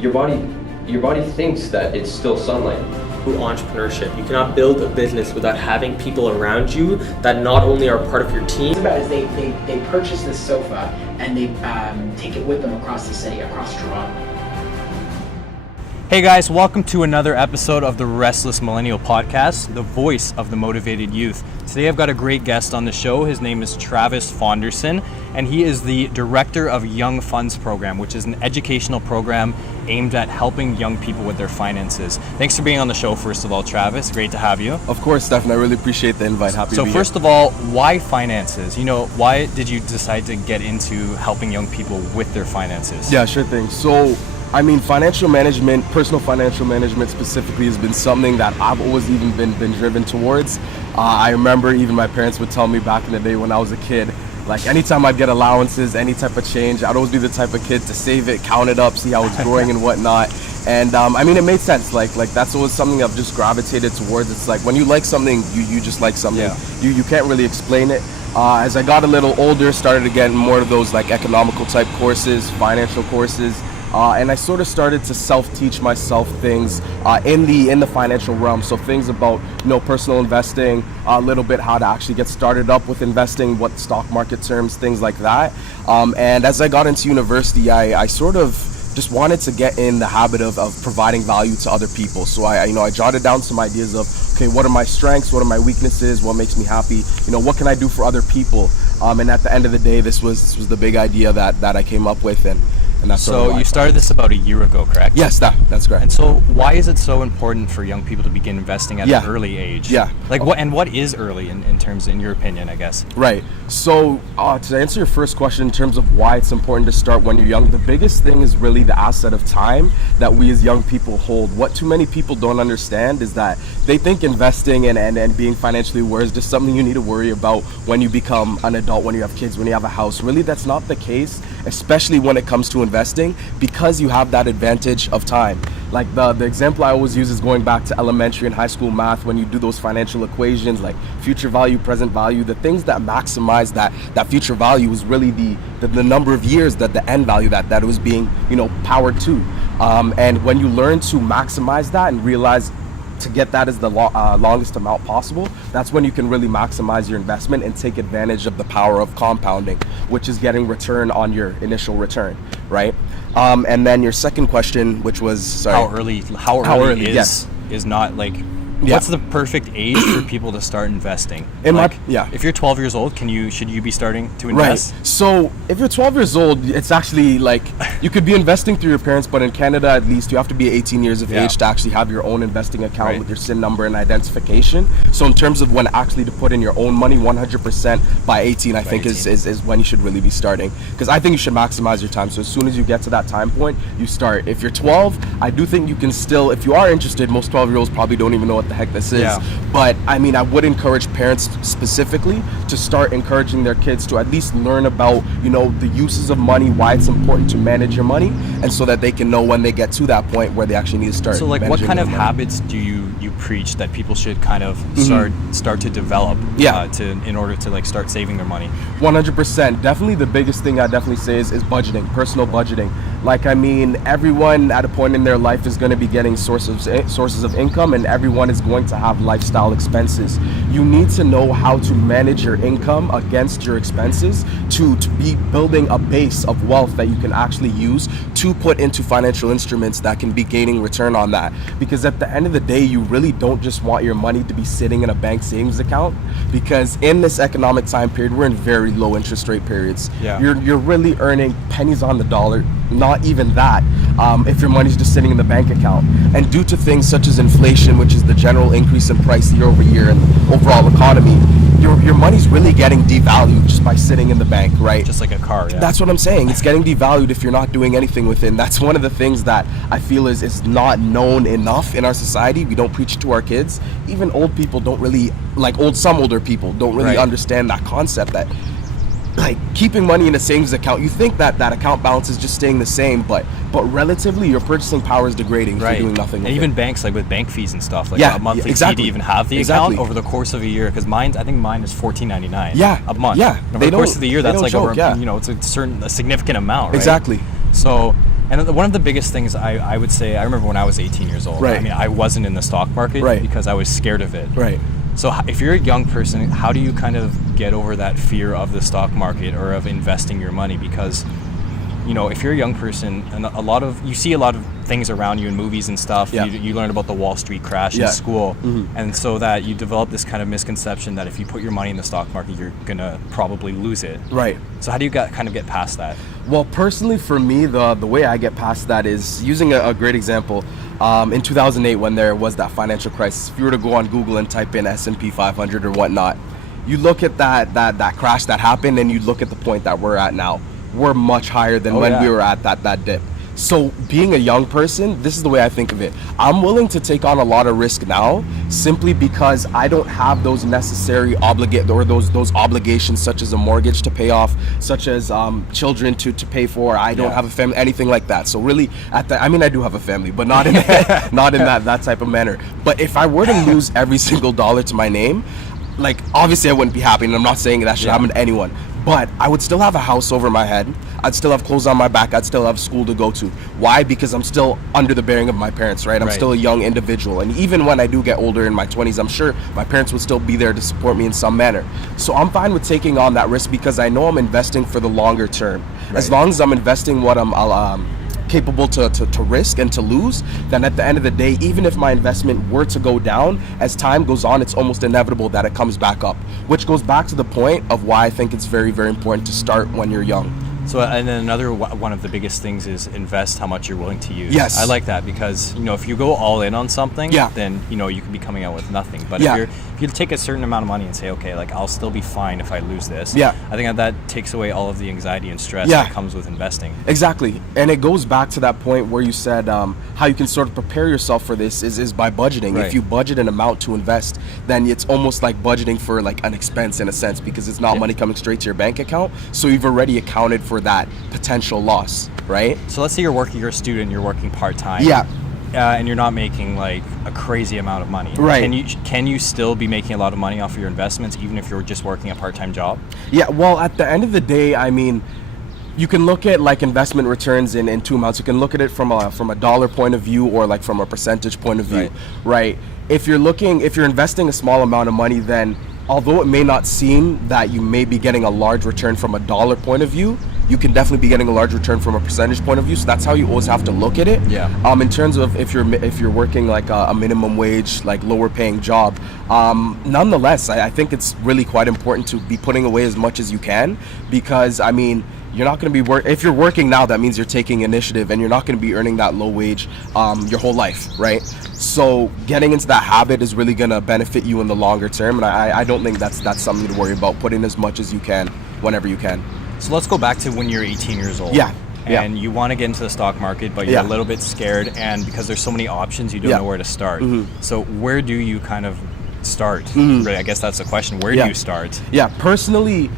your body thinks that it's still sunlight. Entrepreneurship. You cannot build a business without having people around you that not only are part of your team. About is they purchase this sofa and they take it with them across the city, across Toronto. Hey guys, welcome to another episode of the Restless Millennial Podcast, the voice of the motivated youth. Today I've got a great guest on the show. His name is Travis Fonderson, and he is the director of Young Funds Program, which is an educational program aimed at helping young people with their finances. Thanks for being on the show, first of all, Travis. Great to have you. Of course, Stefan. I really appreciate the invite. Happy to be here. So first of all, why finances? Why did you decide to get into helping young people with their finances? Yeah, sure thing. So, financial management, personal financial management specifically, has been something that I've always even been driven towards. I remember even my parents would tell me back in the day when I was a kid, like anytime I'd get allowances, any type of change, I'd always be the type of kid to save it, count it up, see how it's growing and whatnot. And it made sense. Like that's always something I've just gravitated towards. It's like when you like something, you just like something. Yeah. You can't really explain it. As I got a little older, started to get more of those like economical type courses, financial courses. And I sort of started to self-teach myself things in the financial realm. So things about personal investing, a little bit how to actually get started up with investing, what stock market terms, things like that. And as I got into university, I sort of just wanted to get in the habit of providing value to other people. So I jotted down some ideas of, okay, what are my strengths, what are my weaknesses, what makes me happy, what can I do for other people? And at the end of the day, this was the big idea that I came up with. And that's so you started this about a year ago, correct? Yes, that's correct. And so why is it so important for young people to begin investing at an early age? Yeah. What is early in your opinion, I guess? Right. So to answer your first question in terms of why it's important to start when you're young, the biggest thing is really the asset of time that we as young people hold. What too many people don't understand is that they think investing and being financially aware is just something you need to worry about when you become an adult, when you have kids, when you have a house. Really, that's not the case, especially when it comes to investing, because you have that advantage of time. Like the example I always use is going back to elementary and high school math. When you do those financial equations like future value, present value, the things that maximize that future value is really the number of years that the end value that it was being powered to. And when you learn to maximize that and realize to get that as the longest amount possible, that's when you can really maximize your investment and take advantage of the power of compounding, which is getting return on your initial return, right? And then your second question, which was how early is not like. Yeah. What's the perfect age for people to start investing? If you're 12 years old, should you be starting to invest? Right. So if you're 12 years old, it's actually like you could be investing through your parents, but in Canada at least you have to be 18 years of age to actually have your own investing account with your SIN number and identification. So in terms of when actually to put in your own money, 100% by 18 I think is when you should really be starting, because I think you should maximize your time. So as soon as you get to that time point, you start. If you're 12, I do think you can still, if you are interested, most 12-year-olds probably don't even know what the heck this is. But I would encourage parents specifically to start encouraging their kids to at least learn about the uses of money, why it's important to manage your money, and so that they can know when they get to that point where they actually need to start. So what kind of habits do you preach that people should kind of start to develop in order to start saving their money? 100%. Definitely the biggest thing I definitely say is budgeting, personal budgeting. Everyone at a point in their life is going to be getting sources of income, and everyone is going to have lifestyle expenses. You need to know how to manage your income against your expenses to be building a base of wealth that you can actually use to put into financial instruments that can be gaining return on that. Because at the end of the day, you really don't just want your money to be sitting in a bank savings account, because in this economic time period, we're in very low interest rate periods. You're really earning pennies on the dollar, not even that, if your money's just sitting in the bank account. And due to things such as inflation, which is the general increase in price year over year in the overall economy, your money's really getting devalued just by sitting in the bank, right? Just like a car. That's what I'm saying. It's getting devalued if you're not doing anything with it. That's one of the things that I feel is not known enough in our society. We don't preach it to our kids. Even old people don't really, some older people don't really understand that concept, that keeping money in a savings account, you think that account balance is just staying the same, but relatively your purchasing power is degrading if you're doing nothing with even it. banks, with bank fees and stuff, a monthly fee to even have the account over the course of a year, because I think mine is $14.99 a month. Over the course of the year, that's it's a significant amount, right? Exactly. So And one of the biggest things I would say, I remember when I was 18 years old. Right. I mean, I wasn't in the stock market Right. because I was scared of it. Right. So if you're a young person, how do you kind of get over that fear of the stock market or of investing your money? Because, you know, if you're a young person, and you see a lot of things around you in movies and stuff. Yeah. You learn about the Wall Street crash Yeah. in school, Mhm. and so that you develop this kind of misconception that if you put your money in the stock market, you're gonna probably lose it. Right. So how do you kind of get past that? Well, personally, for me, the way I get past that is using a great example. In 2008, when there was that financial crisis, if you were to go on Google and type in S&P 500 or whatnot, you look at that crash that happened, and you look at the point that we're at now. We're much higher than when we were at that dip. So being a young person, this is the way I think of it. I'm willing to take on a lot of risk now simply because I don't have those necessary those obligations, such as a mortgage to pay off, such as children to pay for. I don't have a family, anything like that. So really, I do have a family, but not in not in that type of manner. But if I were to lose every single dollar to my name, like, obviously I wouldn't be happy, and I'm not saying that should happen to anyone, but I would still have a house over my head. I'd still have clothes on my back. I'd still have school to go to. Why? Because I'm still under the bearing of my parents, right? I'm still a young individual. And even when I do get older in my 20s, I'm sure my parents would still be there to support me in some manner. So I'm fine with taking on that risk because I know I'm investing for the longer term. Right. As long as I'm investing what I'm capable to risk and to lose, then at the end of the day, even if my investment were to go down, as time goes on, it's almost inevitable that it comes back up, which goes back to the point of why I think it's very, very important to start when you're young. So, and then another one of the biggest things is invest how much you're willing to use. Yes. I like that because, you know, if you go all in on something, then, you know, you can be coming out with nothing. But if you take a certain amount of money and say, okay, like, I'll still be fine if I lose this. I think that takes away all of the anxiety and stress that comes with investing. Exactly. And it goes back to that point where you said how you can sort of prepare yourself for this is by budgeting. If you budget an amount to invest, then it's almost like budgeting for like an expense in a sense, because it's not money coming straight to your bank account. So you've already accounted for that potential loss, right? So let's say you're a student, you're working part-time. And you're not making like a crazy amount of money. Right. Can you still be making a lot of money off of your investments even if you're just working a part-time job? Yeah, well, at the end of the day, I mean, you can look at like investment returns in two amounts. You can look at it from a dollar point of view or like from a percentage point of view, right? If you're investing a small amount of money, then although it may not seem that you may be getting a large return from a dollar point of view, you can definitely be getting a large return from a percentage point of view. So that's how you always have to look at it. In terms of if you're working like a minimum wage, like lower paying job, nonetheless, I think it's really quite important to be putting away as much as you can, because I mean, you're not going to be if you're working now, that means you're taking initiative, and you're not going to be earning that low wage your whole life, right? So getting into that habit is really going to benefit you in the longer term, and I don't think that's something to worry about. Putting as much as you can whenever you can. So let's go back to when you're 18 years old. And you want to get into the stock market, but you're a little bit scared, and because there's so many options, you don't know where to start. So where do you kind of start? Really, I guess that's the question. Where do you start? Personally,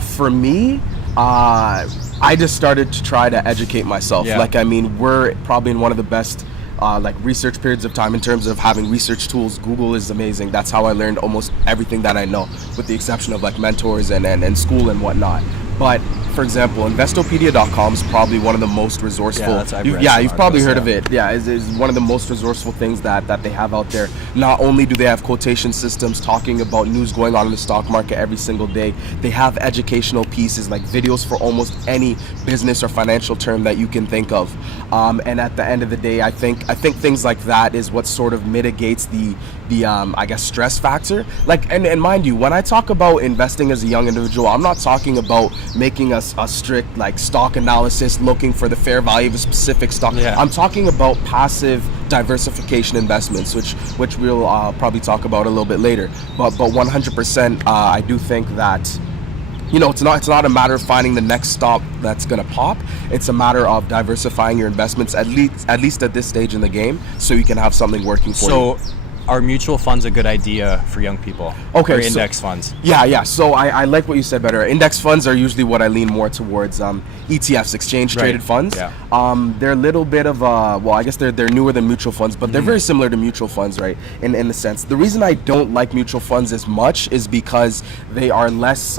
for me, I just started to try to educate myself. Like, I mean, we're probably in one of the best like research periods of time in terms of having research tools. Google is amazing. That's how I learned almost everything that I know, with the exception of like mentors and school and whatnot. But for example, Investopedia.com is probably one of the most resourceful. You've probably heard of it. Is one of the most resourceful things that they have out there. Not only do they have quotation systems talking about news going on in the stock market every single day, they have educational pieces like videos for almost any business or financial term that you can think of. And at the end of the day, I think things like that is what sort of mitigates the I guess stress factor. Like, and mind you, when I talk about investing as a young individual, I'm not talking about making a strict like stock analysis, looking for the fair value of a specific stock. I'm talking about passive diversification investments, which we'll probably talk about a little bit later. But 100%, I do think that, you know, it's not a matter of finding the next stock that's gonna pop. It's a matter of diversifying your investments at least at this stage in the game, so you can have something working for you. Are mutual funds a good idea for young people? Okay, or index funds? So I like what you said better. Index funds are usually what I lean more towards. ETFs, exchange traded funds. They're a little bit of I guess they're newer than mutual funds, but they're very similar to mutual funds, right? In the sense, the reason I don't like mutual funds as much is because they are less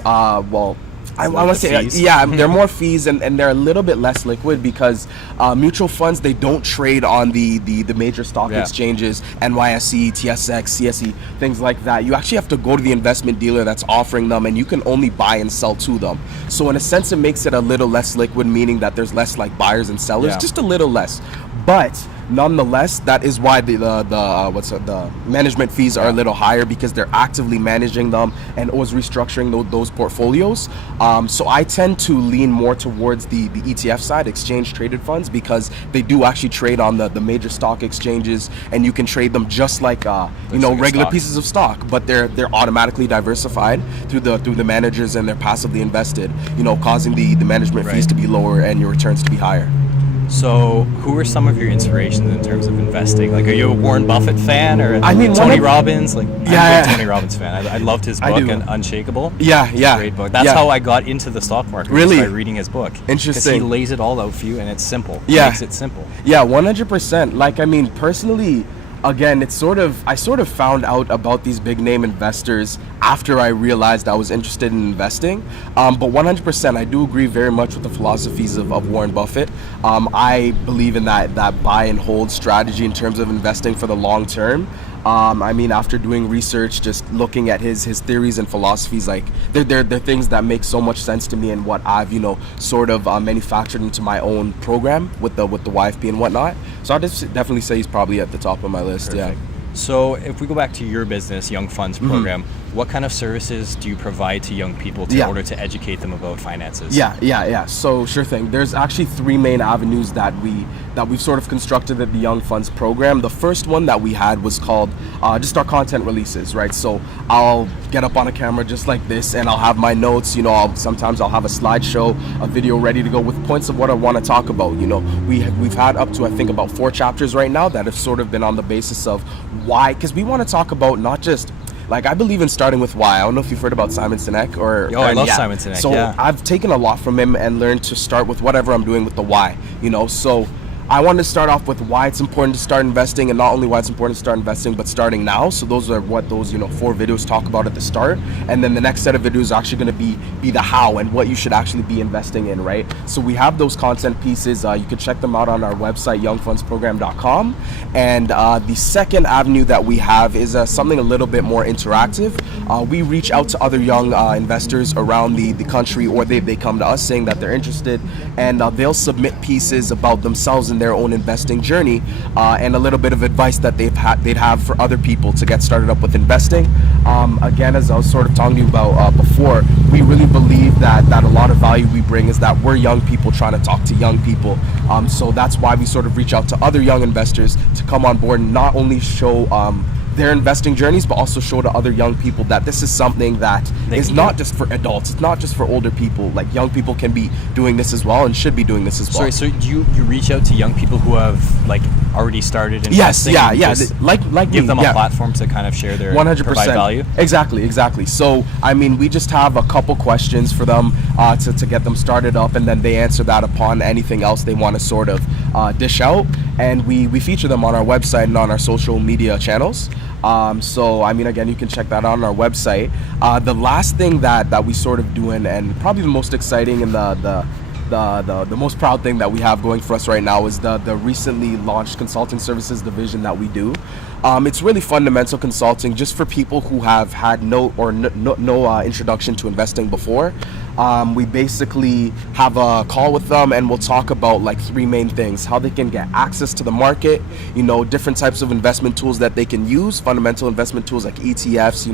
I want to say, fees? yeah, there are more fees and they're a little bit less liquid because mutual funds, they don't trade on the major stock exchanges, NYSE, TSX, CSE, things like that. You actually have to go to the investment dealer that's offering them, and you can only buy and sell to them. So in a sense, it makes it a little less liquid, meaning that there's less like buyers and sellers, just a little less. But nonetheless, that is why the management fees are a little higher, because they're actively managing them and always restructuring those portfolios. So I tend to lean more towards the ETF side, exchange traded funds, because they do actually trade on the major stock exchanges, and you can trade them just like regular pieces of stock, but they're automatically diversified through the managers, and they're passively invested, causing the management fees to be lower and your returns to be higher. So, who are some of your inspirations in terms of investing? Like, are you a Warren Buffett fan, or Tony Robbins? Like, I'm a big Tony Robbins fan. I loved his book, Unshakable. Yeah. It's a great book. That's how I got into the stock market. Really? By reading his book. Interesting. Because he lays it all out for you, and it's simple. Yeah. He makes it simple. Yeah, 100%. Like, personally, again, I sort of found out about these big name investors after I realized I was interested in investing. But 100%, I do agree very much with the philosophies of Warren Buffett. I believe in that buy and hold strategy in terms of investing for the long term. After doing research, just looking at his theories and philosophies, like they're things that make so much sense to me, and what I've sort of manufactured into my own program with the YFP and whatnot. So I'll just definitely say he's probably at the top of my list. Perfect. Yeah. So if we go back to your business, Young Funds program, what kind of services do you provide to young people in order to educate them about finances? Yeah. So sure thing. There's actually three main avenues that we've sort of constructed at the Young Funds program. The first one that we had was called just our content releases, right? So I'll get up on a camera just like this, and I'll have my notes. Sometimes I'll have a slideshow, a video ready to go with points of what I want to talk about. We've had up to, I think, about 4 chapters right now that have sort of been on the basis of why, because we want to talk about not just, like, I believe in starting with why. I don't know if you've heard about Simon Sinek I love Simon Sinek. So I've taken a lot from him and learned to start with whatever I'm doing with the why, So I wanted to start off with why it's important to start investing, and not only why it's important to start investing, but starting now. So those are what those 4 videos talk about at the start, and then the next set of videos is actually going to be the how and what you should actually be investing in, right? So we have those content pieces. You can check them out on our website, youngfundsprogram.com. And the second avenue that we have is something a little bit more interactive. We reach out to other young investors around the country, or they come to us saying that they're interested, and they'll submit pieces about themselves and their own investing journey, and a little bit of advice that they'd have for other people to get started up with investing. Again, as I was sort of talking to you about before, we really believe that a lot of value we bring is that we're young people trying to talk to young people. So that's why we sort of reach out to other young investors to come on board and not only show their investing journeys, but also show to other young people that this is something that is not just for adults. It's not just for older people. Like, young people can be doing this as well and should be doing this as well. Sorry, so you reach out to young people who have already started investing? Yes, like give me, them a platform to kind of share their 100% provide value? Exactly. So we just have a couple questions for them to get them started up, and then they answer that upon anything else they want to sort of dish out, and we feature them on our website and on our social media channels. Again, you can check that out on our website. The last thing that we sort of do, and probably the most exciting and the most proud thing that we have going for us right now, is the recently launched consulting services division that we do. It's really fundamental consulting just for people who have had no introduction to investing before. We basically have a call with them, and we'll talk about 3 main things: how they can get access to the market, different types of investment tools that they can use, fundamental investment tools like ETFs,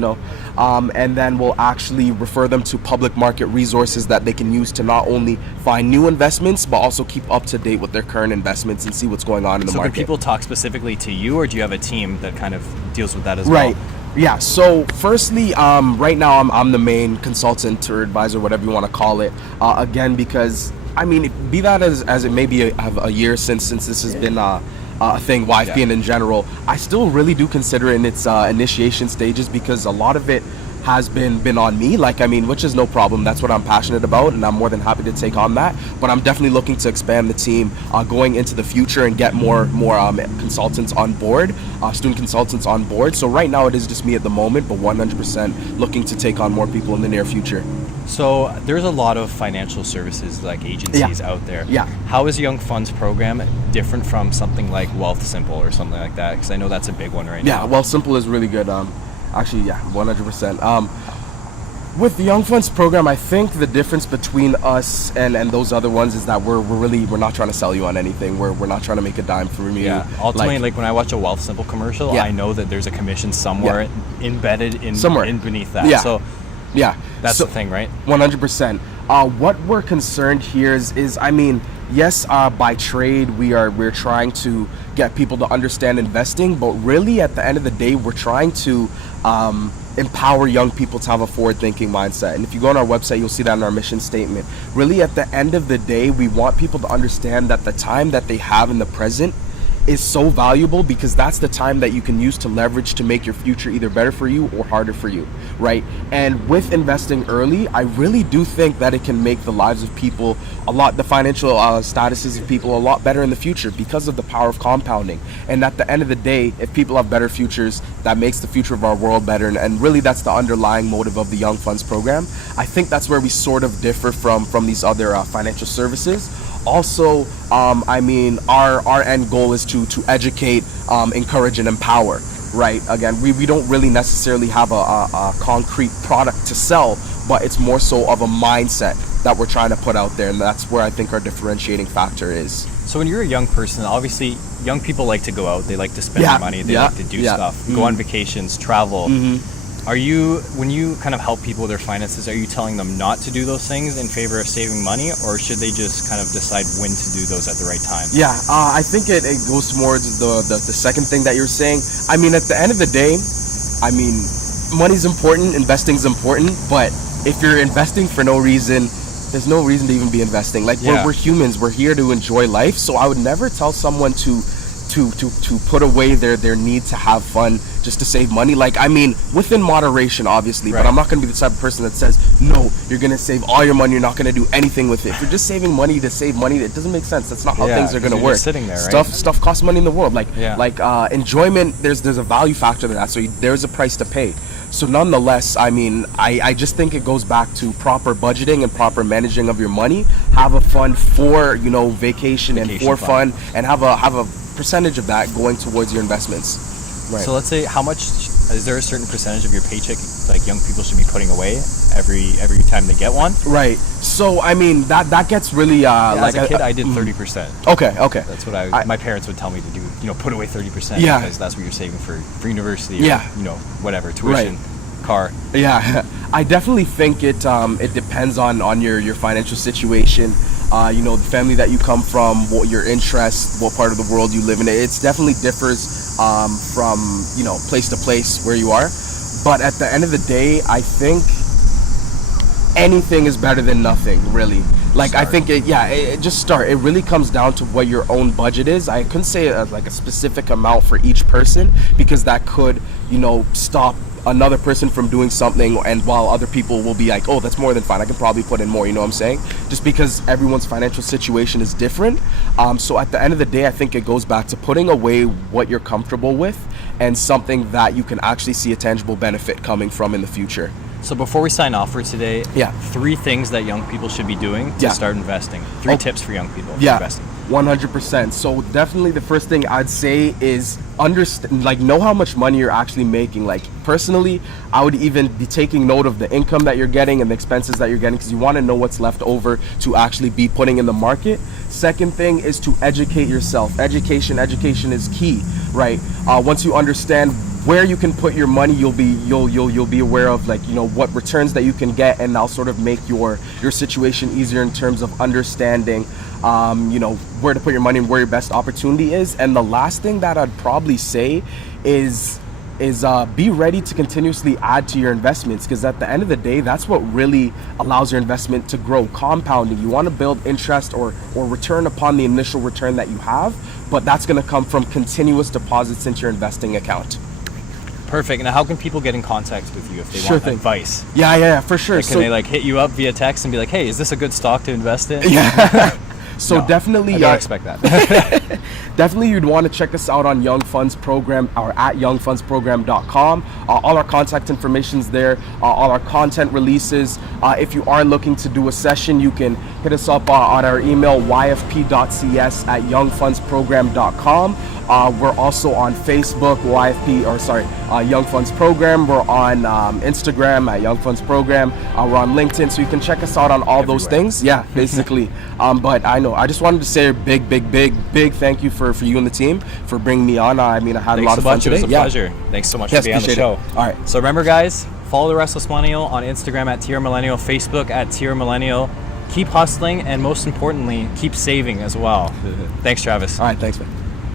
and then we'll actually refer them to public market resources that they can use to not only find new investments, but also keep up to date with their current investments and see what's going on in the market. So can people talk specifically to you, or do you have a team that kind of deals with that as well? Right. Yeah, so firstly, right now I'm the main consultant or advisor, whatever you want to call it. Again, because, be that as it may be a year since this has been a thing, YFP and in general, I still really do consider it in its initiation stages, because a lot of it has been on me, which is no problem. That's what I'm passionate about, and I'm more than happy to take on that. But I'm definitely looking to expand the team going into the future and get more consultants on board, student consultants on board. So right now it is just me at the moment, but 100% looking to take on more people in the near future. So there's a lot of financial services like agencies out there. Yeah. How is Young Funds program different from something like Wealth Simple or something like that? Because I know that's a big one right now. Yeah, well, Simple is really good. Actually, yeah, 100%. With the Young Funds program, I think the difference between us and those other ones is that we're not trying to sell you on anything. We're not trying to make a dime from you. Yeah, ultimately, like when I watch a Wealth Simple commercial, Yeah. I know that there's a commission somewhere embedded in beneath that. Yeah. So Yeah, that's the thing, right? 100%. What we're concerned here is I mean, yes, by trade we're trying to get people to understand investing, but really at the end of the day, we're trying to empower young people to have a forward-thinking mindset. And if you go on our website, you'll see that in our mission statement. Really, at the end of the day, we want people to understand that the time that they have in the present is so valuable, because that's the time that you can use to leverage to make your future either better for you or harder for you, right? And with investing early, I really do think that it can make the lives of people the financial statuses of people a lot better in the future because of the power of compounding. And at the end of the day, if people have better futures, that makes the future of our world better. And really, that's the underlying motive of the Young Funds program. I think that's where we sort of differ from these other financial services. Also, I mean, our end goal is to educate, encourage, and empower, right? Again, we don't really necessarily have a concrete product to sell, but it's more so of a mindset that we're trying to put out there, and that's where I think our differentiating factor is. So when you're a young person, obviously young people like to go out, they like to spend their money, they like to do stuff, go on vacations, travel. Are you, when you kind of help people with their finances, are you telling them not to do those things in favor of saving money, or should they just kind of decide when to do those at the right time? Yeah, I think it goes towards the second thing that you're saying. I mean, at the end of the day, I mean, money's important, investing's important, but if you're investing for no reason, there's no reason to even be investing. Like, we're humans, we're here to enjoy life, so I would never tell someone to put away their need to have fun just to save money. Like, I mean, within moderation, obviously, but I'm not going to be the type of person that says, no, you're going to save all your money, you're not going to do anything with it. If you're just saving money to save money, it doesn't make sense. That's not how things are going to work. Sitting there, right? Stuff costs money in the world. Like enjoyment, there's a value factor to that, so there's a price to pay. So nonetheless, I mean, I just think it goes back to proper budgeting and proper managing of your money. Have a fund for, vacation and for fun, and have a percentage of that going towards your investments. Right. So let's say, how much is there a certain percentage of your paycheck like young people should be putting away every time they get one? Right. So I mean, that gets really as a kid I did 30%. Okay. That's what my parents would tell me to do. Put away 30%. Yeah. Because that's what you're saving for university. Or, Yeah. Whatever, tuition, car. Yeah. I definitely think it depends on your financial situation. The family that you come from, what your interests, what part of the world you live in. It definitely differs from place to place where you are. But at the end of the day, I think anything is better than nothing, really. Like, I think just start. It really comes down to what your own budget is. I couldn't say a specific amount for each person, because that could stop another person from doing something, and while other people will be like, oh, that's more than fine, I can probably put in more, you know what I'm saying? Just because everyone's financial situation is different. So at the end of the day, I think it goes back to putting away what you're comfortable with and something that you can actually see a tangible benefit coming from in the future. So before we sign off for today, 3 things that young people should be doing to start investing. 3 tips for young people for investing. 100%. So definitely the first thing I'd say is know how much money you're actually making. Like, personally, I would even be taking note of the income that you're getting and the expenses that you're getting, because you want to know what's left over to actually be putting in the market. Second thing is to educate yourself. Education is key, right? Once you understand where you can put your money, you'll be aware of what returns that you can get, and that'll sort of make your situation easier in terms of understanding where to put your money and where your best opportunity is. And the last thing that I'd probably say is be ready to continuously add to your investments, because at the end of the day, that's what really allows your investment to grow. Compounding. You want to build interest or return upon the initial return that you have, but that's going to come from continuous deposits into your investing account. Perfect. Now, how can people get in contact with you if they want advice? Yeah, for sure. Can they hit you up via text and be like, hey, is this a good stock to invest in? Yeah. So No, definitely, I don't expect that. definitely you'd want to check us out on Young Funds Program or at youngfundsprogram.com. All our contact information's there, all our content releases. If you are looking to do a session, you can hit us up on our email yfp.cs at youngfundsprogram.com. We're also on Facebook, Young Funds Program. We're on Instagram at Young Funds Program. We're on LinkedIn, so you can check us out on all those things. Yeah, basically. But I just wanted to say a big thank you for you and the team for bringing me on. I mean, I had a lot of fun today. It was a pleasure. Thanks so much Yes, for being on the show. appreciate it. All right. So remember, guys, follow The Restless Millennial on Instagram at TR Millennial, Facebook at TR Millennial. Keep hustling, and most importantly, keep saving as well. Thanks, Travis. All right, thanks, man.